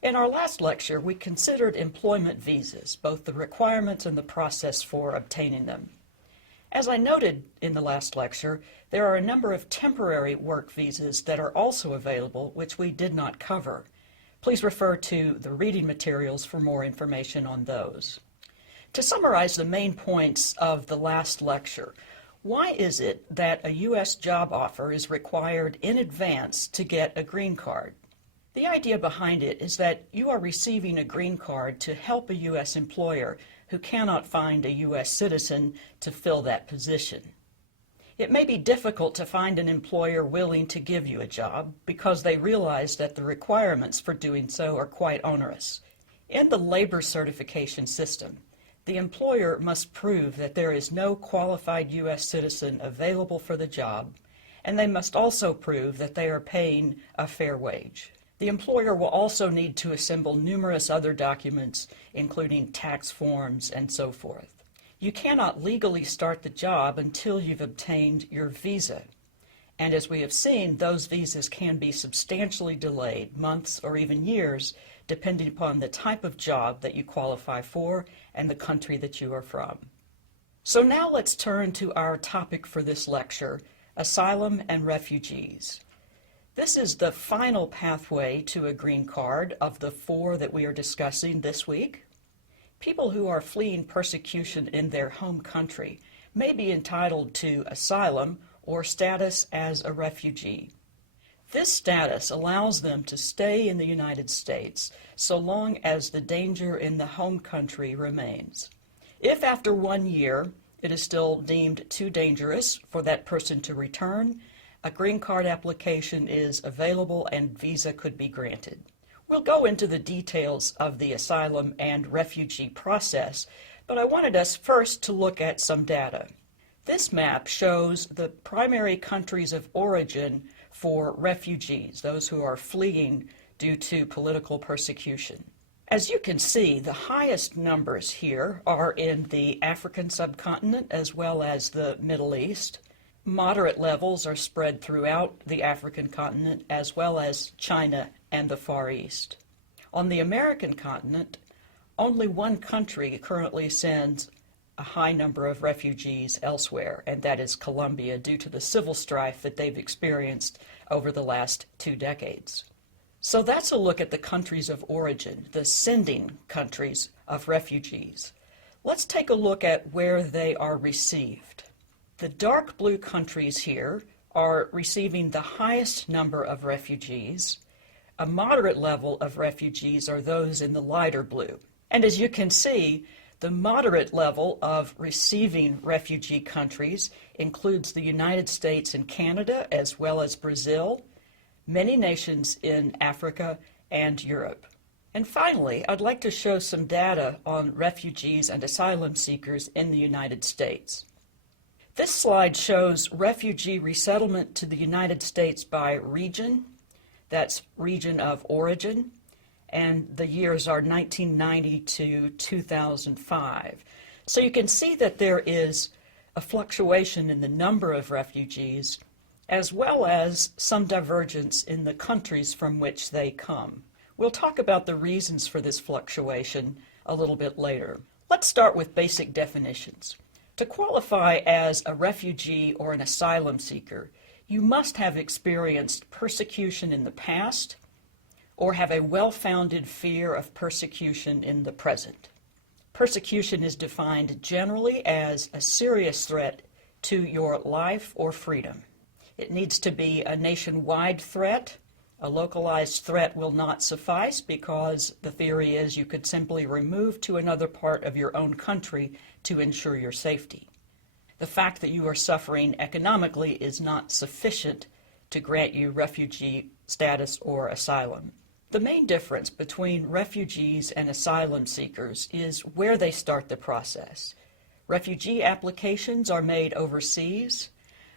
In our last lecture, we considered employment visas, both the requirements and the process for obtaining them. As I noted in the last lecture, there are a number of temporary work visas that are also available, which we did not cover. Please refer to the reading materials for more information on those. To summarize the main points of the last lecture, why is it that a U.S. job offer is required in advance to get a green card? The idea behind it is that you are receiving a green card to help a U.S. employer who cannot find a U.S. citizen to fill that position. It may be difficult to find an employer willing to give you a job because they realize that the requirements for doing so are quite onerous. In the labor certification system, the employer must prove that there is no qualified U.S. citizen available for the job, and they must also prove that they are paying a fair wage. The employer will also need to assemble numerous other documents, including tax forms and so forth. You cannot legally start the job until you've obtained your visa. And as we have seen, those visas can be substantially delayed, months or even years, depending upon the type of job that you qualify for and the country that you are from. So now let's turn to our topic for this lecture, asylum and refugees. This is the final pathway to a green card of the 4 that we are discussing this week. People who are fleeing persecution in their home country may be entitled to asylum or status as a refugee. This status allows them to stay in the United States so long as the danger in the home country remains. If after 1 year it is still deemed too dangerous for that person to return, a green card application is available and visa could be granted. We'll go into the details of the asylum and refugee process, but I wanted us first to look at some data. This map shows the primary countries of origin for refugees, those who are fleeing due to political persecution. As you can see, the highest numbers here are in the African subcontinent as well as the Middle East. Moderate levels are spread throughout the African continent as well as China and the Far East. On the American continent, only one country currently sends a high number of refugees elsewhere, and that is Colombia, due to the civil strife that they've experienced over the last 2 decades. So that's a look at the countries of origin, the sending countries of refugees. Let's take a look at where they are received. The dark blue countries here are receiving the highest number of refugees. A moderate level of refugees are those in the lighter blue. And as you can see, the moderate level of receiving refugee countries includes the United States and Canada, as well as Brazil, many nations in Africa and Europe. And finally, I'd like to show some data on refugees and asylum seekers in the United States. This slide shows refugee resettlement to the United States by region. That's region of origin. And the years are 1990 to 2005. So you can see that there is a fluctuation in the number of refugees, as well as some divergence in the countries from which they come. We'll talk about the reasons for this fluctuation a little bit later. Let's start with basic definitions. To qualify as a refugee or an asylum seeker, you must have experienced persecution in the past or have a well-founded fear of persecution in the present. Persecution is defined generally as a serious threat to your life or freedom. It needs to be a nationwide threat. A localized threat will not suffice because the theory is you could simply remove to another part of your own country to ensure your safety. The fact that you are suffering economically is not sufficient to grant you refugee status or asylum. The main difference between refugees and asylum seekers is where they start the process. Refugee applications are made overseas.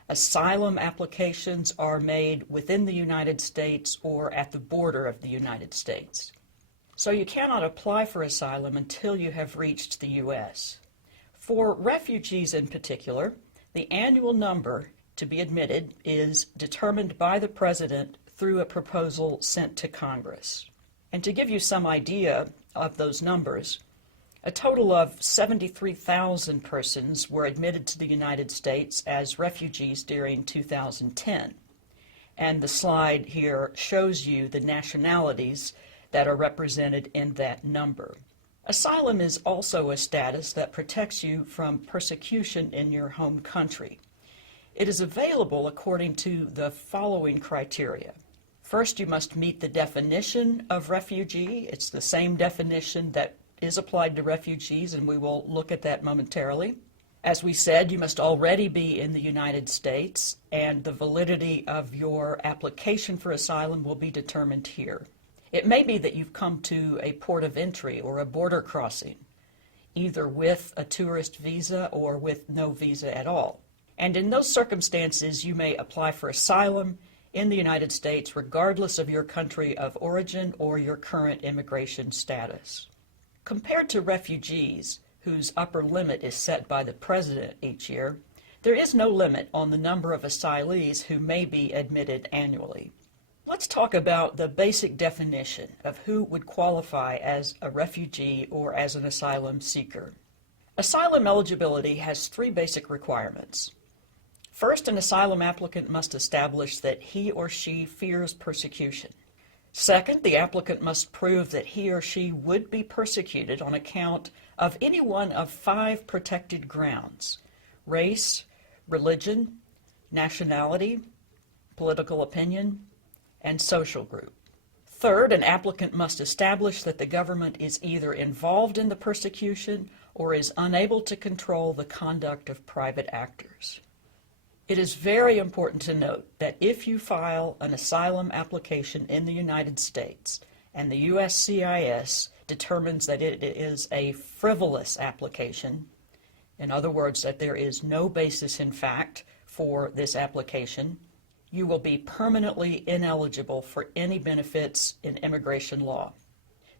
Asylum applications are made within the United States or at the border of the United States. So you cannot apply for asylum until you have reached the U.S. For refugees in particular, the annual number to be admitted is determined by the President through a proposal sent to Congress. And to give you some idea of those numbers, a total of 73,000 persons were admitted to the United States as refugees during 2010. And the slide here shows you the nationalities that are represented in that number. Asylum is also a status that protects you from persecution in your home country. It is available according to the following criteria. First, you must meet the definition of refugee. It's the same definition that is applied to refugees, and we will look at that momentarily. As we said, you must already be in the United States, and the validity of your application for asylum will be determined here. It may be that you've come to a port of entry or a border crossing, either with a tourist visa or with no visa at all. And in those circumstances, you may apply for asylum in the United States regardless of your country of origin or your current immigration status. Compared to refugees, whose upper limit is set by the president each year, there is no limit on the number of asylees who may be admitted annually. Let's talk about the basic definition of who would qualify as a refugee or as an asylum seeker. Asylum eligibility has three basic requirements. First, an asylum applicant must establish that he or she fears persecution. Second, the applicant must prove that he or she would be persecuted on account of any one of 5 protected grounds: race, religion, nationality, political opinion, and social group. Third, an applicant must establish that the government is either involved in the persecution or is unable to control the conduct of private actors. It is very important to note that if you file an asylum application in the United States and the USCIS determines that it is a frivolous application, in other words, that there is no basis in fact for this application, you will be permanently ineligible for any benefits in immigration law.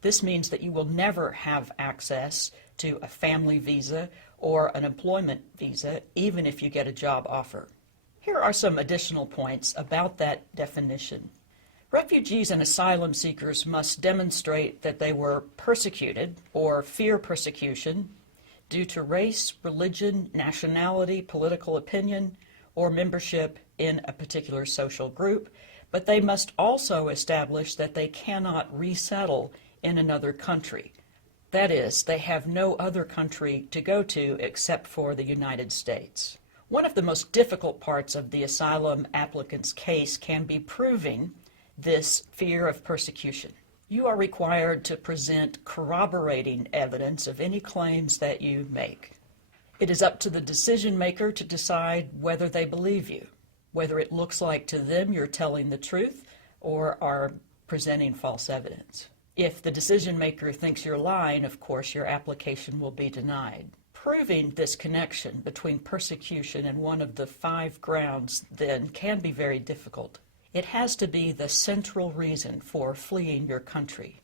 This means that you will never have access to a family visa or an employment visa, even if you get a job offer. Here are some additional points about that definition. Refugees and asylum seekers must demonstrate that they were persecuted or fear persecution due to race, religion, nationality, political opinion, or membership in a particular social group, but they must also establish that they cannot resettle in another country. That is, they have no other country to go to except for the United States. One of the most difficult parts of the asylum applicant's case can be proving this fear of persecution. You are required to present corroborating evidence of any claims that you make. It is up to the decision maker to decide whether they believe you, whether it looks like to them you're telling the truth or are presenting false evidence. If the decision maker thinks you're lying, of course, your application will be denied. Proving this connection between persecution and one of the 5 grounds then can be very difficult. It has to be the central reason for fleeing your country.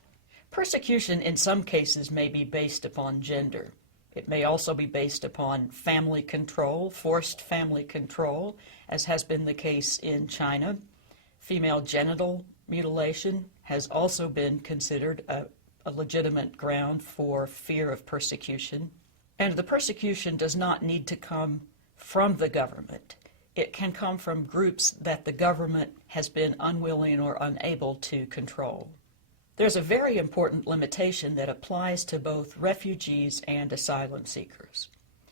Persecution in some cases may be based upon gender. It may also be based upon family control, forced family control, as has been the case in China. Female genital mutilation has also been considered a legitimate ground for fear of persecution. And the persecution does not need to come from the government. It can come from groups that the government has been unwilling or unable to control. There's a very important limitation that applies to both refugees and asylum seekers.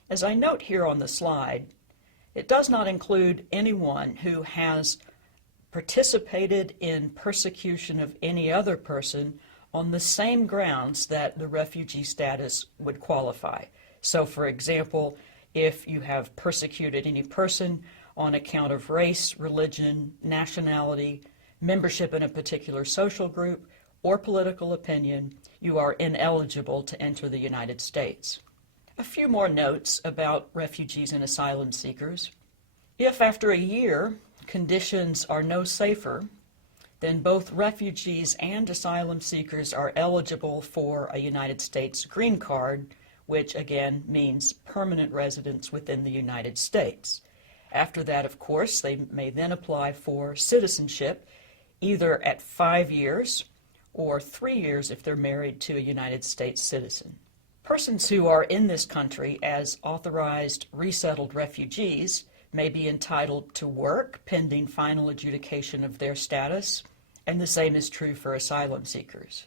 As I note here on the slide, it does not include anyone who has participated in persecution of any other person on the same grounds that the refugee status would qualify. So, for example, if you have persecuted any person on account of race, religion, nationality, membership in a particular social group, or political opinion, you are ineligible to enter the United States. A few more notes about refugees and asylum seekers. If after a year conditions are no safer, then both refugees and asylum seekers are eligible for a United States green card, which again means permanent residence within the United States. After that, of course, they may then apply for citizenship, either at 5 years or 3 years if they're married to a United States citizen. Persons who are in this country as authorized resettled refugees may be entitled to work pending final adjudication of their status, and the same is true for asylum seekers.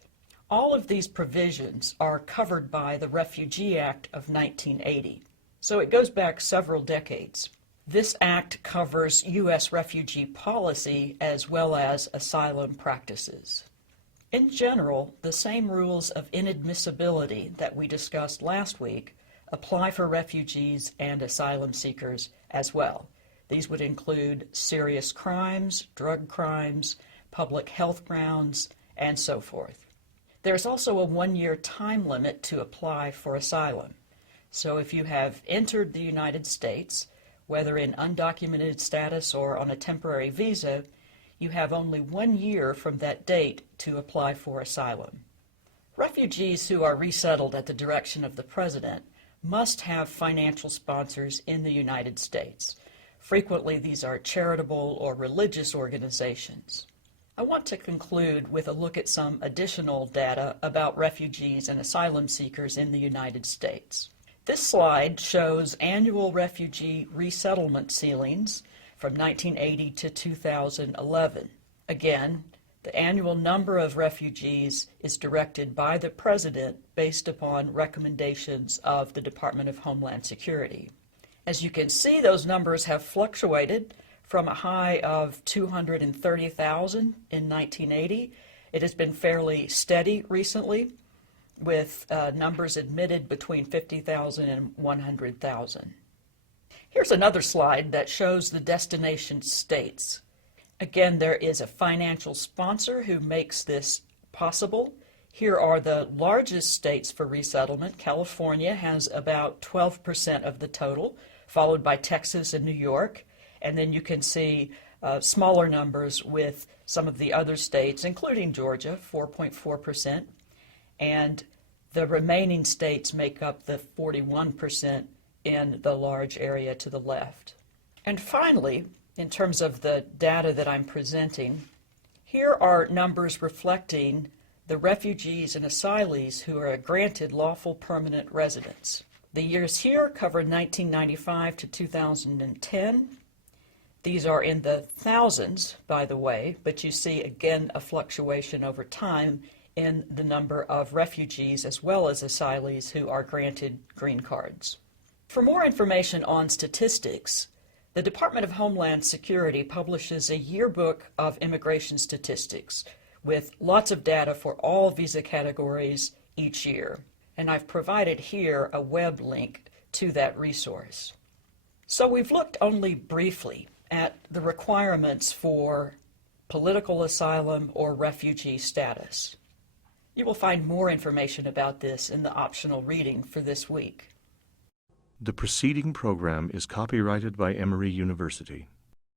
All of these provisions are covered by the Refugee Act of 1980, so it goes back several decades. This act covers U.S. refugee policy as well as asylum practices. In general, the same rules of inadmissibility that we discussed last week apply for refugees and asylum seekers as well. These would include serious crimes, drug crimes, public health grounds, and so forth. There's also a 1-year time limit to apply for asylum. So if you have entered the United States, whether in undocumented status or on a temporary visa, you have only 1 year from that date to apply for asylum. Refugees who are resettled at the direction of the President must have financial sponsors in the United States. Frequently, these are charitable or religious organizations. I want to conclude with a look at some additional data about refugees and asylum seekers in the United States. This slide shows annual refugee resettlement ceilings from 1980 to 2011. Again, the annual number of refugees is directed by the President based upon recommendations of the Department of Homeland Security. As you can see, those numbers have fluctuated from a high of 230,000 in 1980. It has been fairly steady recently, with numbers admitted between 50,000 and 100,000. Here's another slide that shows the destination states. Again, there is a financial sponsor who makes this possible. Here are the largest states for resettlement. California has about 12% of the total, followed by Texas and New York. And then you can see smaller numbers with some of the other states, including Georgia, 4.4%. And the remaining states make up the 41% in the large area to the left. And finally, in terms of the data that I'm presenting, here are numbers reflecting the refugees and asylees who are granted lawful permanent residence. The years here cover 1995 to 2010. These are in the thousands, by the way, but you see again a fluctuation over time in the number of refugees as well as asylees who are granted green cards. For more information on statistics, the Department of Homeland Security publishes a yearbook of immigration statistics with lots of data for all visa categories each year. And I've provided here a web link to that resource. So we've looked only briefly at the requirements for political asylum or refugee status. You will find more information about this in the optional reading for this week. The preceding program is copyrighted by Emory University.